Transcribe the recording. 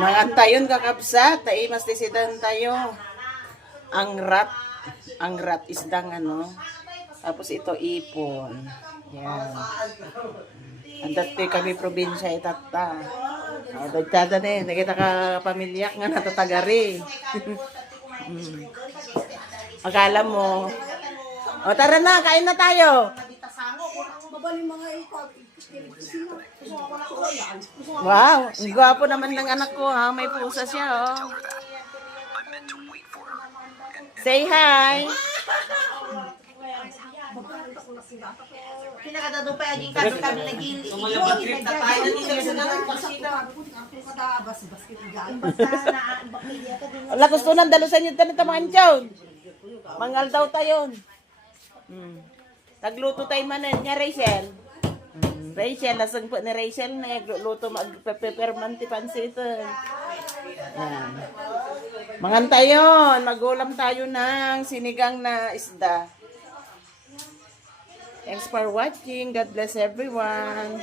Mga tayon kakabsat, tayo mas disidan tayo. Ang rat isdang ano. Tapos ito ipon. Yan. Andat kami probinsya itata. Dagtada na eh. Nakita ka pamilyak nga natatagari. Akala mo. O tara na, kain na tayo. Wow, ang gwapo naman ng anak ko ha. May pusa siya oh. Say hi. Pinakadado pa aging kado kami nagili. Wala gusto nang dalusan yung tanong tamanchaw. Mangal daw tayo. Tagluto tayo manan niya Rachel. Rachel, lasang po ni Rachel na luto mag-peppermanti pansit. Yan. Mangan tayo, magulam tayo ng sinigang na isda. Thanks for watching. God bless everyone.